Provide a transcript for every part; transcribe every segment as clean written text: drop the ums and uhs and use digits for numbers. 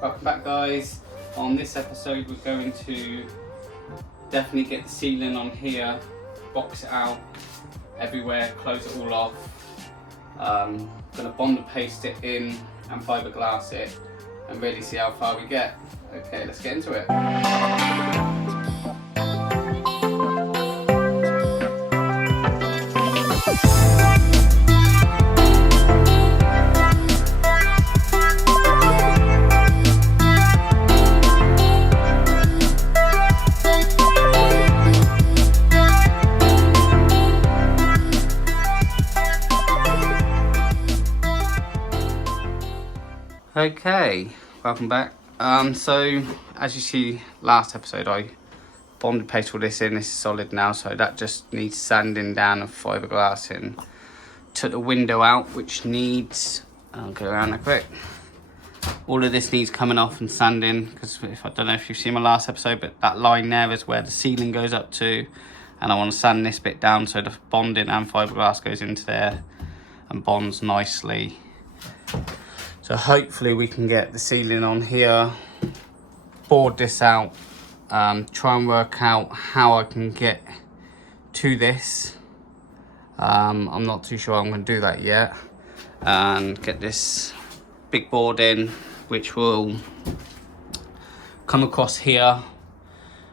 Welcome back, guys. On this episode we're going to definitely get the ceiling on here, box it out everywhere, close it all off. Gonna bond and paste it in and fiberglass it and really see how far we get. Okay, let's get into it. Okay, welcome back. So as you see, last episode I bonded paste all this in. This is solid now, so that just needs sanding down and fiberglassing. Took the window out, which needs, I'll go around that quick. All of this needs coming off and sanding, because I don't know if you've seen my last episode, but that line there is where the ceiling goes up to, and I want to sand this bit down so the bonding and fiberglass goes into there and bonds nicely. So hopefully we can get the ceiling on here, board this out, try and work out how I can get to this. I'm not too sure I'm going to do that yet. And get this big board in, which will come across here.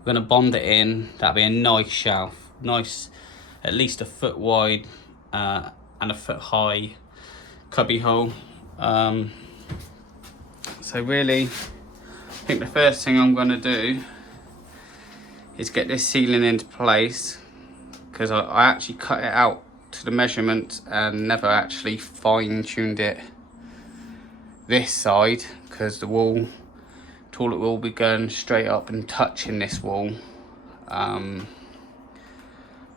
We're going to bond it in. That'll be a nice shelf, nice, at least a foot wide and a foot high cubby hole. So really, I think the first thing I'm going to do is get this ceiling into place, because I actually cut it out to the measurement and never actually fine-tuned it this side, because the toilet will be going straight up and touching this wall. But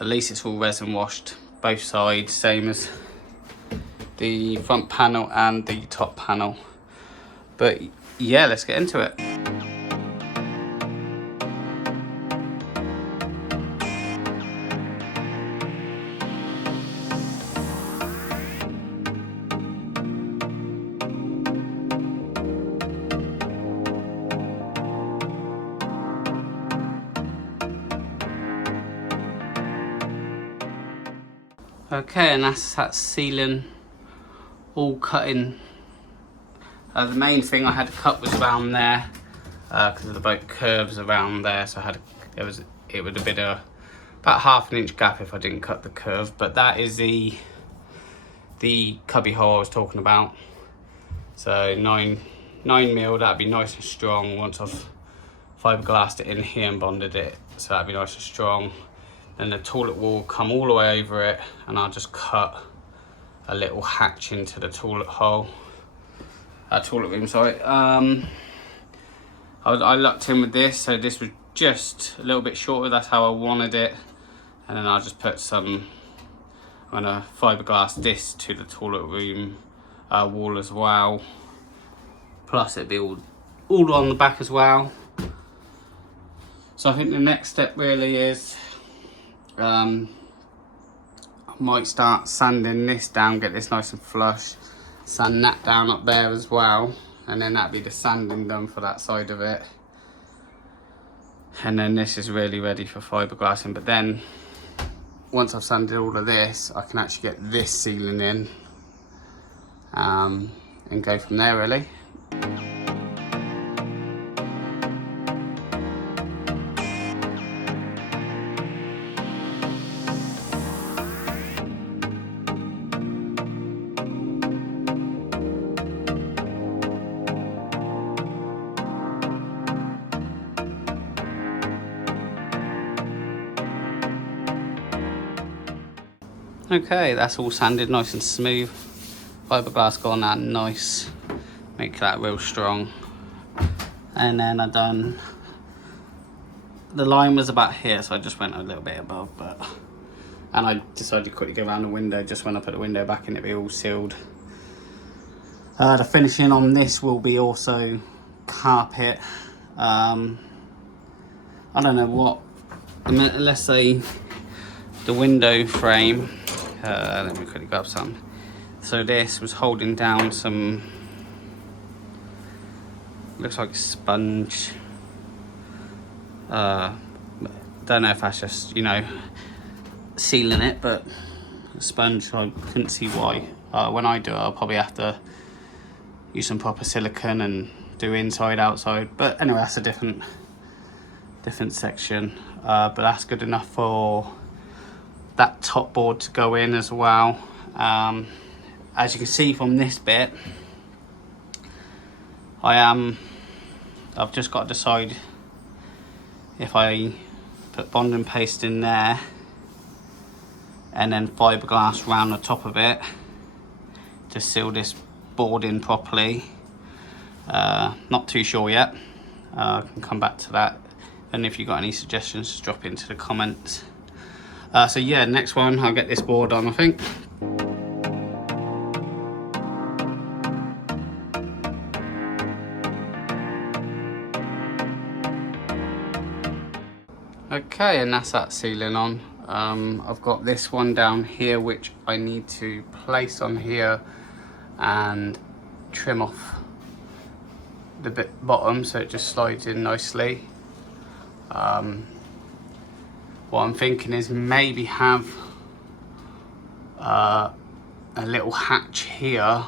at least it's all resin washed both sides, same as the front panel and the top panel. But yeah, let's get into it. Okay, and that's that ceiling all cut in. The main thing I had to cut was around there, because of the boat curves around there. So it would have been about half an inch gap if I didn't cut the curve. But that is the cubby hole I was talking about. So 9 mil, that'd be nice and strong once I've fiberglassed it in here and bonded it. So that'd be nice and strong. Then the toilet will come all the way over it, and I'll just cut a little hatch into the toilet hole. Toilet room, sorry. I lucked in with this, so this was just a little bit shorter. That's how I wanted it. And then I'll just put I'm gonna fiberglass this to the toilet room wall as well. Plus it'll be all on the back as well. So I think the next step really is I might start sanding this down, get this nice and flush, sand that down up there as well, and then that'll be the sanding done for that side of it. And then this is really ready for fiberglassing. But then once I've sanded all of this, I can actually get this ceiling in and go from there really. Okay, that's all sanded nice and smooth. Fiberglass got on that nice, make that real strong. And then I done, the line was about here, so I just went a little bit above, and I decided to quickly go around the window just when I put the window back in, it'd be all sealed. The finishing on this will be also carpet. I don't know what, let's say the window frame, let me quickly grab some. So this was holding down some looks like sponge. Don't know if that's just, you know, sealing it, but sponge, I couldn't see why. When I do it, I'll probably have to use some proper silicone and do inside outside, but anyway, that's a different section. But that's good enough for that top board to go in as well. As you can see from this bit, I've just got to decide if I put bonding paste in there and then fiberglass round the top of it to seal this board in properly. Not too sure yet. I can come back to that, and if you've got any suggestions, just drop into the comments. So yeah, next one, I'll get this board on, I think. Okay, and that's that ceiling on. I've got this one down here which I need to place on here and trim off the bottom so it just slides in nicely. What I'm thinking is maybe have a little hatch here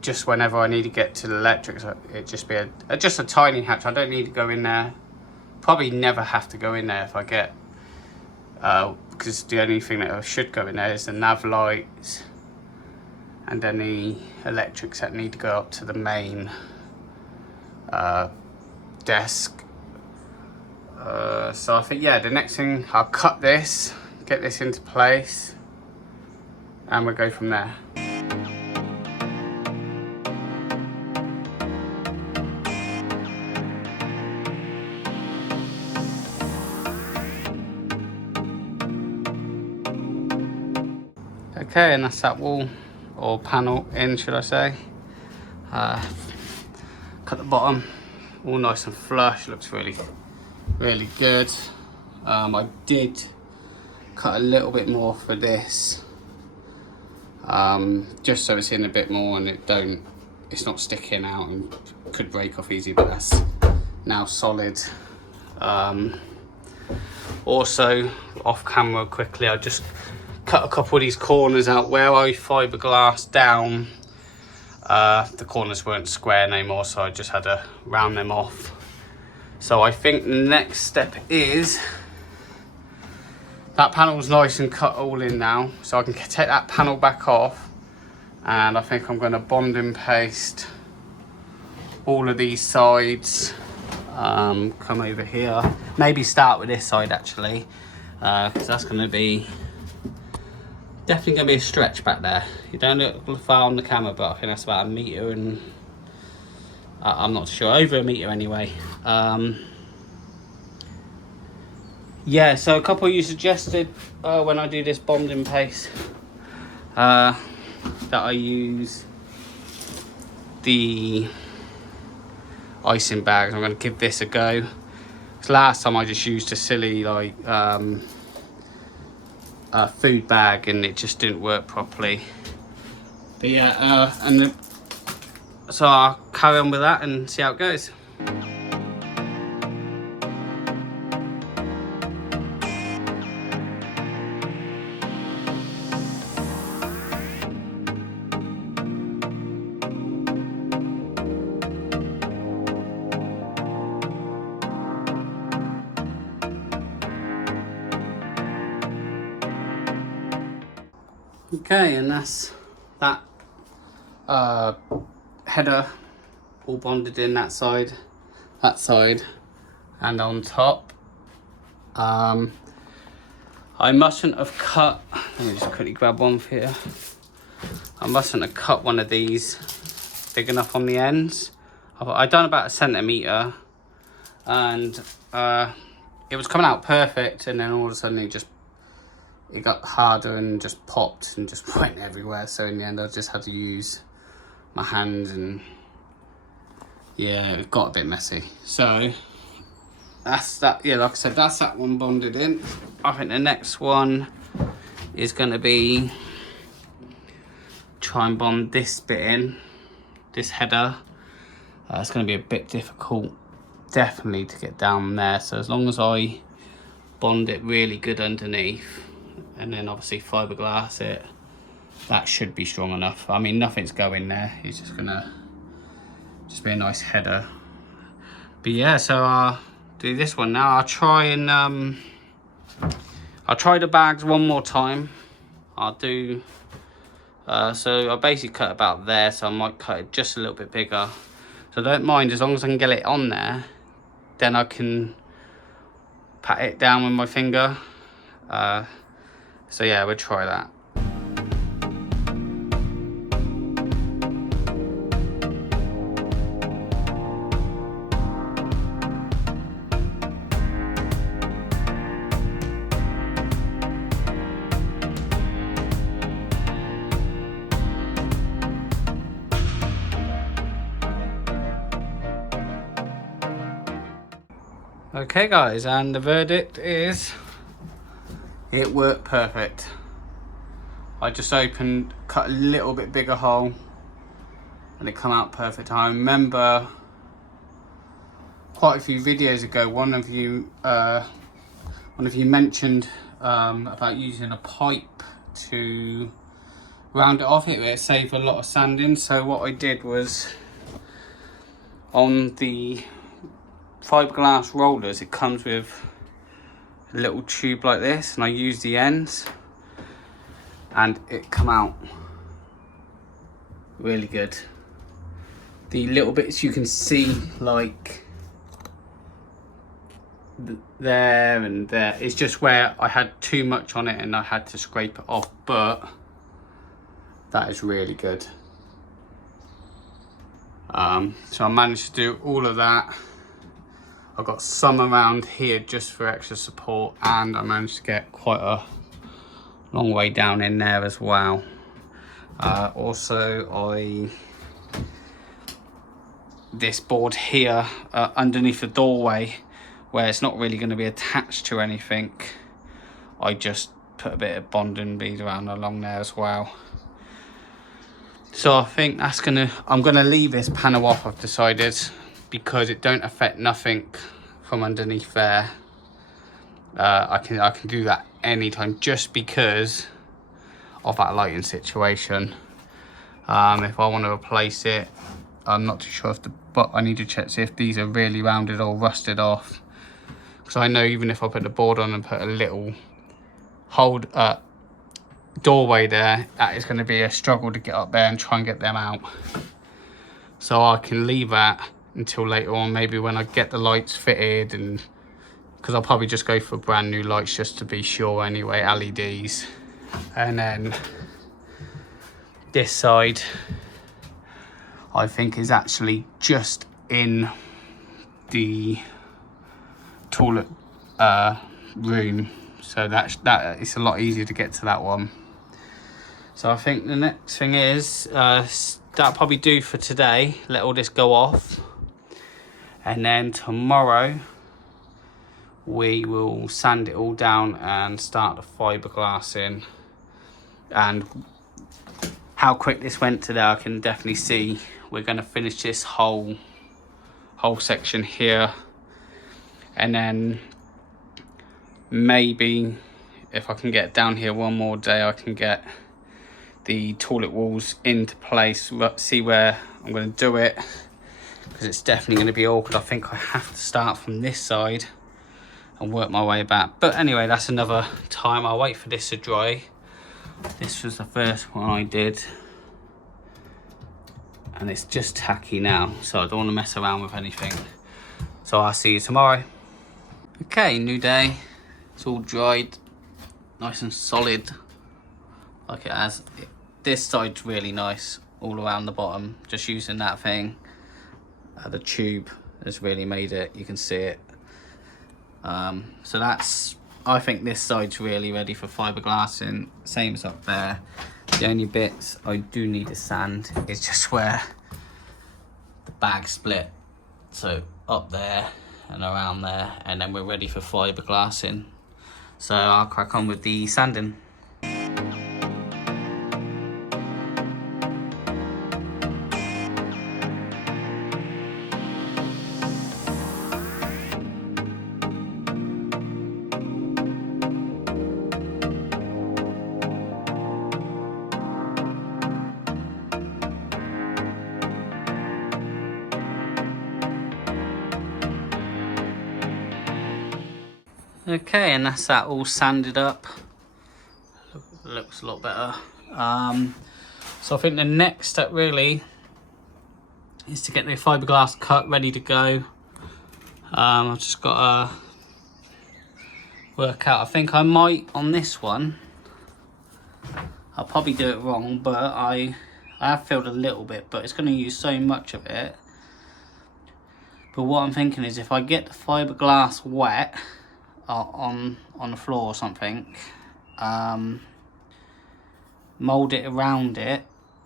just whenever I need to get to the electrics. So it just be just a tiny hatch. I don't need to go in there. Probably never have to go in there if I get, because the only thing that I should go in there is the nav lights and then the electrics that need to go up to the main desk. So I think, yeah, the next thing, I'll cut this, get this into place, and we'll go from there. Okay, and that's that wall, or panel in, should I say. Cut the bottom, all nice and flush, looks really good. I did cut a little bit more for this, just so it's in a bit more and it's not sticking out and could break off easy, but that's now solid. Also, off camera quickly, I just cut a couple of these corners out where I fiberglass down. The corners weren't square anymore, so I just had to round them off. So I think the next step is, that panel's nice and cut all in now, so I can take that panel back off, and I think I'm going to bonding paste all of these sides. Come over here, maybe start with this side actually, because that's going to be definitely going to be a stretch back there. You don't look far on the camera, but I think that's about 1 meter, and I'm not sure, over 1 meter anyway. Yeah, so a couple of you suggested when I do this bonding paste that I use the icing bags. I'm going to give this a go, because last time I just used a silly like food bag and it just didn't work properly. But yeah, so I'll carry on with that and see how it goes. Okay, and that's that header all bonded in, that side, and on top. I mustn't have cut, let me just quickly grab one for you. I mustn't have cut one of these big enough on the ends. I've done about 1 centimetre, and it was coming out perfect, and then all of a sudden it got harder and just popped and just went everywhere. So in the end I just had to use my hands, and yeah, it got a bit messy. So that's that. Yeah, like I said, that's that one bonded in. I think the next one is going to be try and bond this bit in, this header, It's going to be a bit difficult, definitely, to get down there. So as long as I bond it really good underneath, and then obviously fiberglass it, that should be strong enough. I mean, nothing's going there. It's just gonna be a nice header. But yeah, so I'll do this one now. I'll try and I'll try the bags one more time. I'll do so I basically cut about there, so I might cut it just a little bit bigger. So I don't mind, as long as I can get it on there, then I can pat it down with my finger. So yeah, we'll try that. Okay guys, and the verdict is it worked perfect. I just cut a little bit bigger hole and it come out perfect. I remember quite a few videos ago, one of you mentioned about using a pipe to round it off. It would save a lot of sanding. So what I did was, on the fiberglass rollers, it comes with a little tube like this, and I use the ends and it come out really good. The little bits you can see, like there and there, it's just where I had too much on it and I had to scrape it off, but that is really good. So I managed to do all of that. I've got some around here just for extra support, and I managed to get quite a long way down in there as well. Also, this board here underneath the doorway, where it's not really going to be attached to anything, I just put a bit of bonding bead around along there as well. So I think I'm gonna leave this panel off, I've decided, because it don't affect nothing from underneath there. I can do that anytime, just because of that lighting situation. If I want to replace it, I'm not too sure but I need to check, see if these are really rounded or rusted off, because I know even if I put the board on and put a little doorway there, that is going to be a struggle to get up there and try and get them out. So I can leave that until later on, maybe when I get the lights fitted, and because I'll probably just go for brand new lights just to be sure anyway, LEDs. And then this side I think is actually just in the toilet room, so that it's a lot easier to get to that one. So I think the next thing is that'll probably do for today. Let all this go off, and then tomorrow we will sand it all down and start the fiberglass in. And how quick this went today, I can definitely see. We're going to finish this whole section here, and then maybe if I can get down here one more day, I can get the toilet walls into place, see where I'm going to do it, because it's definitely going to be awkward. I think I have to start from this side and work my way back, but anyway, that's another time. I'll wait for this to dry. This was the first one I did, and it's just tacky now, so I don't want to mess around with anything. So I'll see you tomorrow. Okay, new day. It's all dried, nice and solid, like it has. This side's really nice all around the bottom, just using that thing. The tube has really made it, you can see it. So that's, I think this side's really ready for fiberglassing, same as up there. The only bits I do need to sand is just where the bag split, so up there and around there, and then we're ready for fiberglassing. So I'll crack on with the sanding. Okay, and that's that all sanded up. Looks a lot better. So I think the next step really is to get the fiberglass cut ready to go. I've just got to work out. I think I might, on this one, I'll probably do it wrong, but I have filled a little bit, but it's going to use so much of it. But what I'm thinking is if I get the fiberglass wet on the floor or something, mould it around it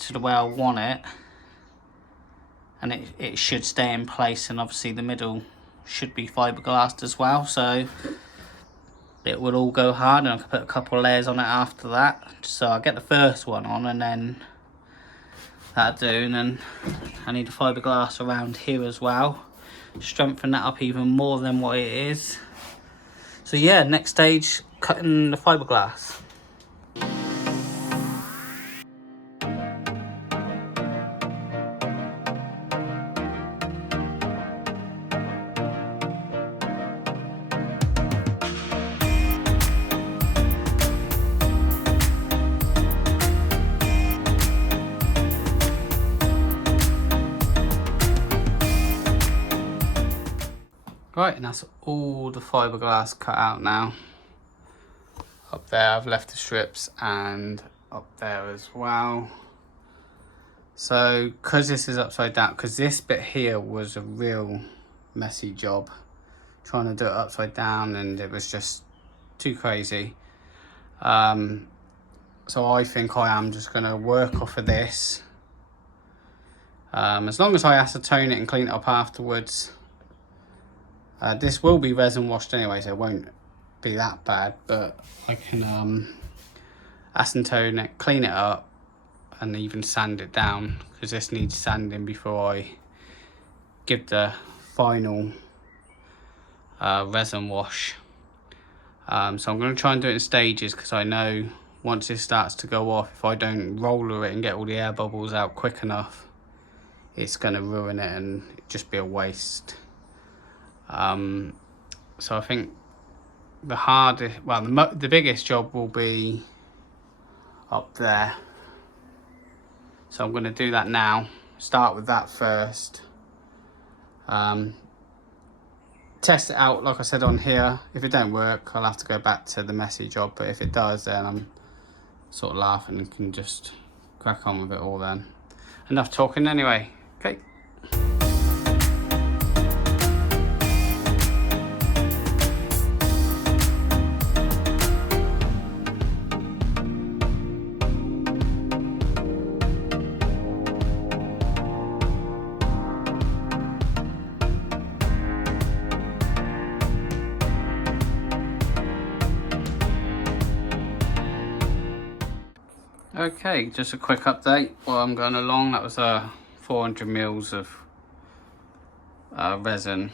to the way I want it, and it should stay in place, and obviously the middle should be fiberglassed as well, so it will all go hard, and I can put a couple of layers on it after that. So I'll get the first one on, and then that'll do, and then I need a fiberglass around here as well, strengthen that up even more than what it is. So yeah, next stage, cutting the fiberglass. Right, and that's all the fiberglass cut out now. Up there I've left the strips, and up there as well. So because this is upside down, because this bit here was a real messy job trying to do it upside down, and it was just too crazy. So I think I am just going to work off of this. As long as I acetone it and clean it up afterwards. This will be resin washed anyway, so it won't be that bad, but I can acetone it, clean it up, and even sand it down, because this needs sanding before I give the final resin wash. So I'm going to try and do it in stages, because I know once this starts to go off, if I don't roller it and get all the air bubbles out quick enough, it's going to ruin it and just be a waste. So I think the hardest, well, the biggest job will be up there. So I'm going to do that now. Start with that first. Test it out, like I said on here. If it don't work, I'll have to go back to the messy job. But if it does, then I'm sort of laughing and can just crack on with it all then. Enough talking anyway. Okay. Okay, just a quick update while I'm going along. That was 400 mils of resin.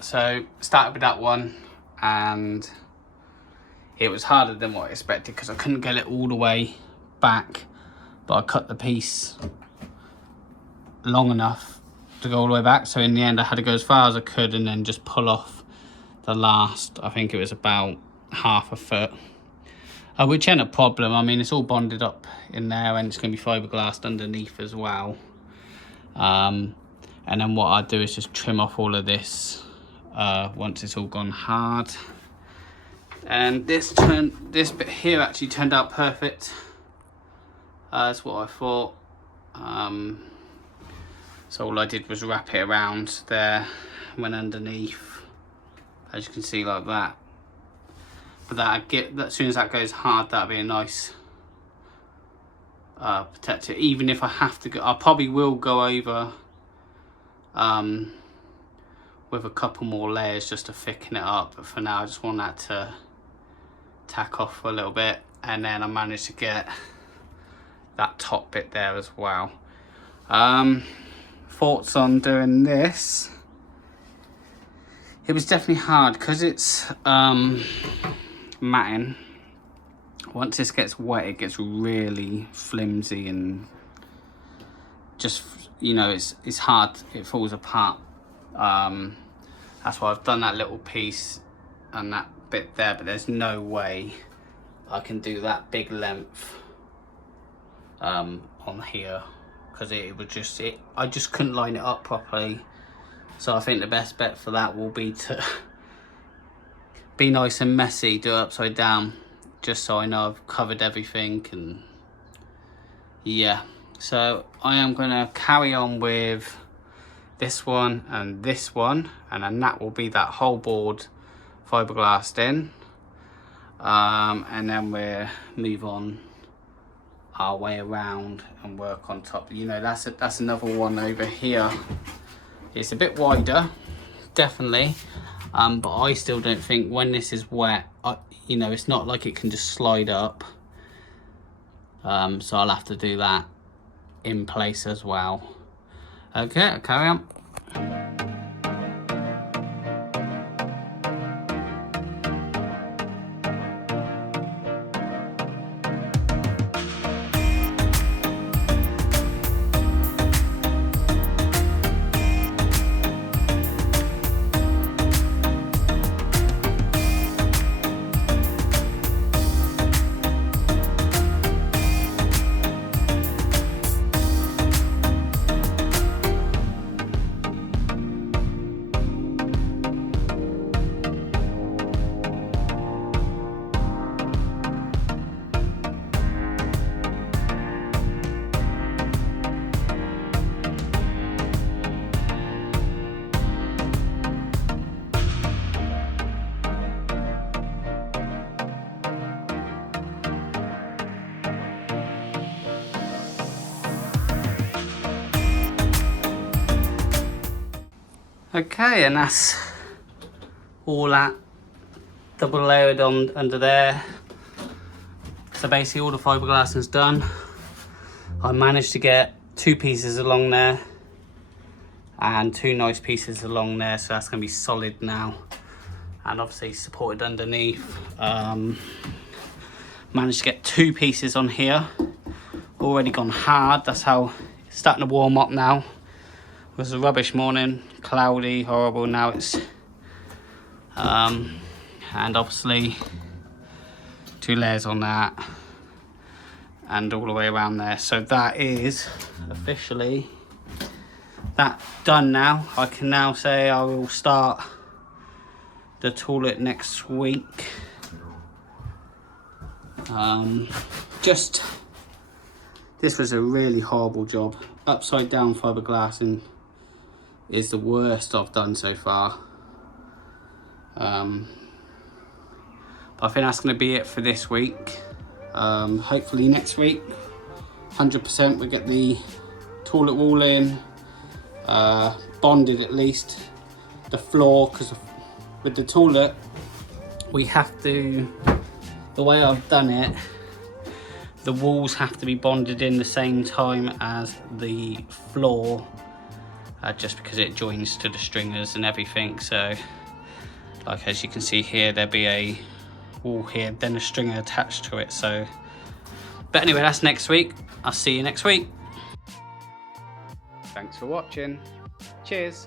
So started with that one, and it was harder than what I expected because I couldn't get it all the way back, but I cut the piece long enough to go all the way back. So in the end I had to go as far as I could and then just pull off the last, I think it was about half a foot. Which ain't a problem. I mean, it's all bonded up in there, and it's going to be fiberglassed underneath as well. And then what I do is just trim off all of this once it's all gone hard. And this bit here actually turned out perfect. That's what I thought. So all I did was wrap it around there, went underneath, as you can see, like that. But that as soon as that goes hard, that'll be a nice protector. Even if I have to go, I probably will go over with a couple more layers just to thicken it up. But for now, I just want that to tack off for a little bit, and then I managed to get that top bit there as well. Thoughts on doing this? It was definitely hard because it's matting. Once this gets wet, it gets really flimsy and just, you know, it's hard, it falls apart. That's why I've done that little piece and that bit there, but there's no way I can do that big length on here, because it would just, I just couldn't line it up properly. So I think the best bet for that will be to be nice and messy, do it upside down, just so I know I've covered everything. And yeah, so I am gonna carry on with this one and this one, and then that will be that whole board fiberglassed in, and then we'll move on our way around and work on top. You know, that's another one over here. It's a bit wider, definitely, but I still don't think when this is wet, you know, it's not like it can just slide up, so I'll have to do that in place as well. Okay, I'll carry on. Okay, and that's all that double layered on under there. So basically all the fiberglass is done. I managed to get 2 pieces along there and 2 nice pieces along there, so that's going to be solid now, and obviously supported underneath. Managed to get 2 pieces on here, already gone hard. That's how it's starting to warm up now. It was a rubbish morning, cloudy, horrible. Now it's and obviously 2 layers on that and all the way around there. So that is officially that done now. I can now say I will start the toilet next week. This was a really horrible job. Upside down fiberglassing is the worst I've done so far. But I think that's going to be it for this week. Hopefully next week 100% we get the toilet wall in, bonded at least, the floor, because with the toilet we have to, the way I've done it, the walls have to be bonded in the same time as the floor, just because it joins to the stringers and everything. So like as you can see here, there'll be a wall here, then a stringer attached to it. So but anyway, that's next week. I'll see you next week. Thanks for watching. Cheers.